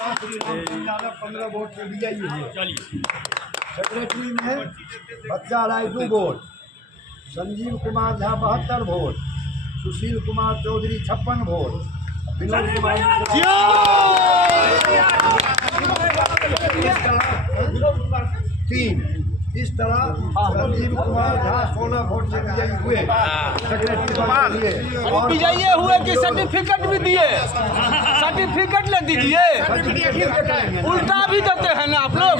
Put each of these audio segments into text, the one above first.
15 vote से विजयी हुए। सेक्रेटरी में बच्चा राय 2 vote, Sanjeev Kumar Jha 72 vote, Sushil Kumar Chaudhary 56 vote, Vinod Kumar 3। इस तरह संजीव कुमार झा 16 वोट से विजयी हुए। विजयी हुए कि सर्टिफिकेट भी दिए? सर्टिफिकेट ले दीजिए, उल्टा भी देते हैं ना आप लोग।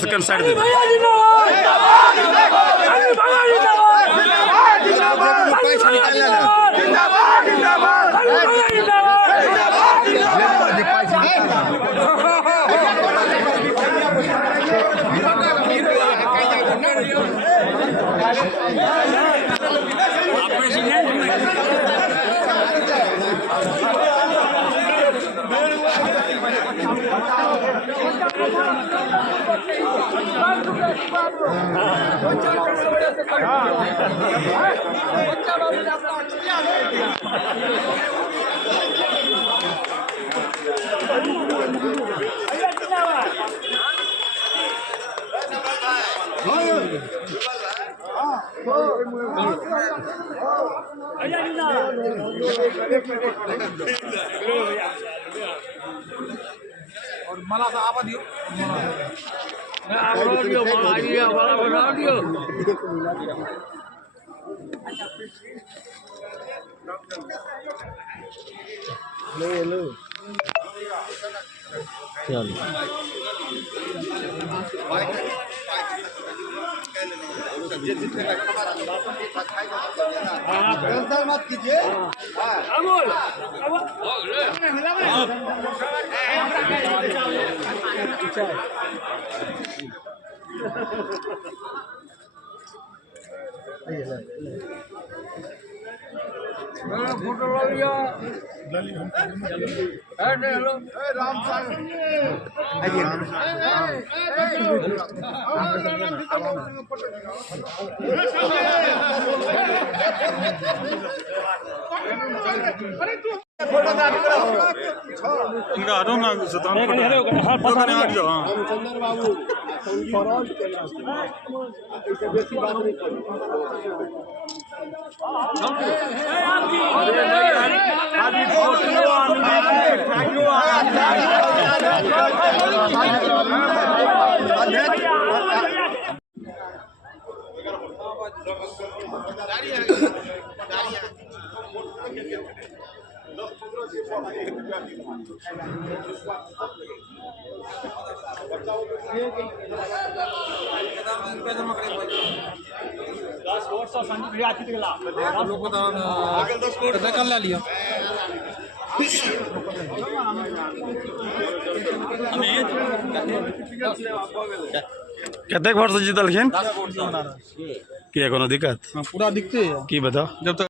सेकंड साइड दे और मला सा आवा दियो मत कीजिए। फोटो लिया इनका हटो ना सतान हट जाओ। चंदर बाबू बेसी बात नहीं कतेक वर्ष जीतलखिन कि कोनो दिक्कत पूरा दिखते की बताओ जब तक